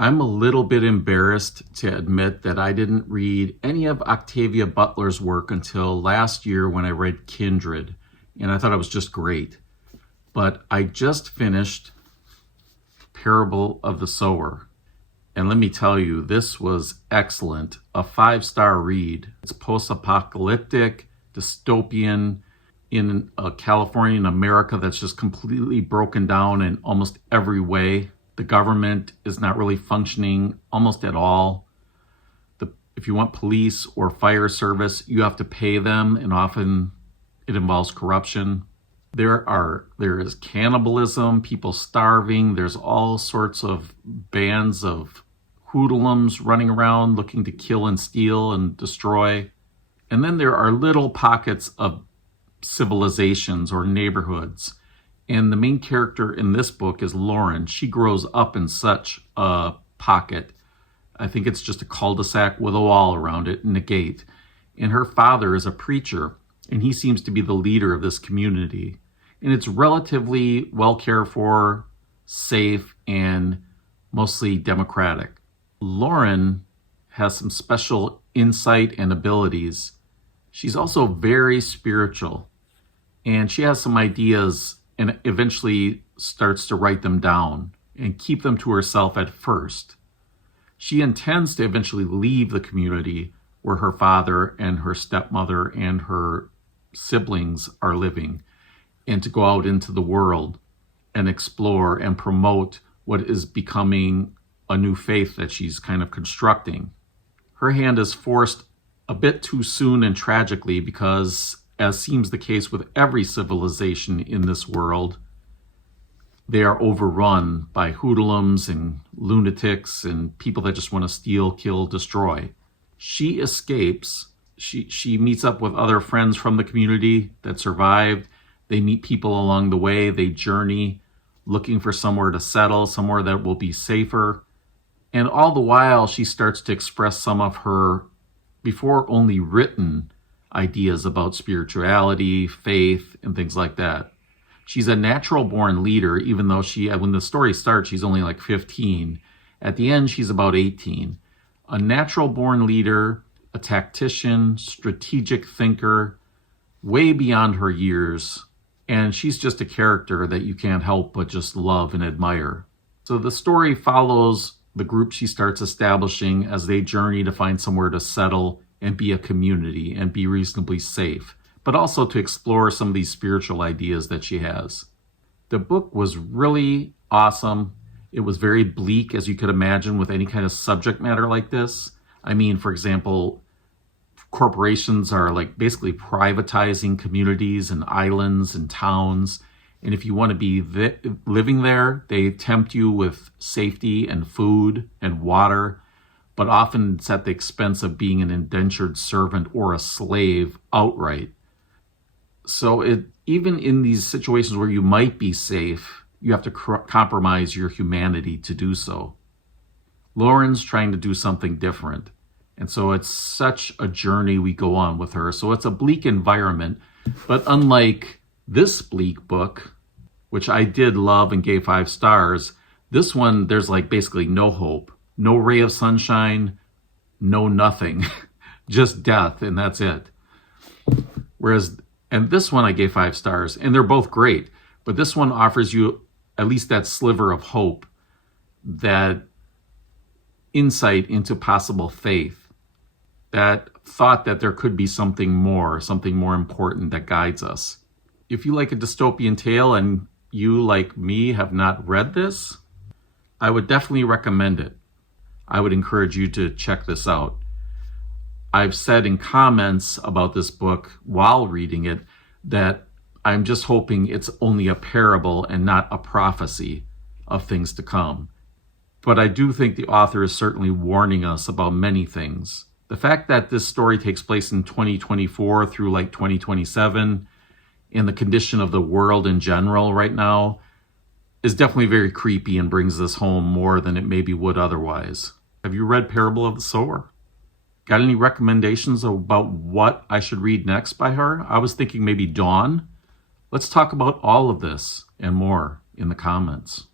I'm a little bit embarrassed to admit that I didn't read any of Octavia Butler's work until last year when I read Kindred, and I thought it was just great. But I just finished Parable of the Sower, and let me tell you, this was excellent. A 5-star read. It's post-apocalyptic, dystopian, in a California and America that's just completely broken down in almost every way. The government is not really functioning almost at all. If you want police or fire service, you have to pay them, and often it involves corruption. There is cannibalism, people starving. There's all sorts of bands of hoodlums running around looking to kill and steal and destroy. And then there are little pockets of civilizations or neighborhoods. And the main character in this book is Lauren. She grows up in such a pocket. I think it's just a cul-de-sac with a wall around it and a gate. And her father is a preacher, and he seems to be the leader of this community. And it's relatively well cared for, safe, and mostly democratic. Lauren has some special insight and abilities. She's also very spiritual, and she has some ideas and eventually starts to write them down and keep them to herself at first. She intends to eventually leave the community where her father and her stepmother and her siblings are living, and to go out into the world and explore and promote what is becoming a new faith that she's kind of constructing. Her hand is forced a bit too soon and tragically because, as seems the case with every civilization in this world, they are overrun by hoodlums and lunatics and people that just want to steal, kill, destroy. She escapes. She meets up with other friends from the community that survived. They meet people along the way. They journey looking for somewhere to settle, somewhere that will be safer. And all the while, she starts to express some of her before only written ideas about spirituality, faith, and things like that. She's a natural born leader, even though when the story starts, she's only like 15. At the end, she's about 18. A natural born leader, a tactician, strategic thinker, way beyond her years. And she's just a character that you can't help but just love and admire. So the story follows the group she starts establishing as they journey to find somewhere to settle and be a community and be reasonably safe, but also to explore some of these spiritual ideas that she has. The book was really awesome. It was very bleak, as you could imagine, with any kind of subject matter like this. I mean, for example, corporations are like basically privatizing communities and islands and towns. And if you want to be living there, they tempt you with safety and food and water, but often it's at the expense of being an indentured servant or a slave outright. So even in these situations where you might be safe, you have to compromise your humanity to do so. Lauren's trying to do something different. And so it's such a journey we go on with her. So it's a bleak environment, but unlike this bleak book, which I did love and gave 5 stars, this one, there's like basically no hope, no ray of sunshine, no nothing, just death, and that's it. And this one I gave 5 stars, and they're both great, but this one offers you at least that sliver of hope, that insight into possible faith, that thought that there could be something more important that guides us. If you like a dystopian tale and you, like me, have not read this, I would definitely recommend it. I would encourage you to check this out. I've said in comments about this book while reading it that I'm just hoping it's only a parable and not a prophecy of things to come. But I do think the author is certainly warning us about many things. The fact that this story takes place in 2024 through like 2027, and the condition of the world in general right now, is definitely very creepy and brings this home more than it maybe would otherwise. Have you read Parable of the Sower? Got any recommendations about what I should read next by her? I was thinking maybe Dawn. Let's talk about all of this and more in the comments.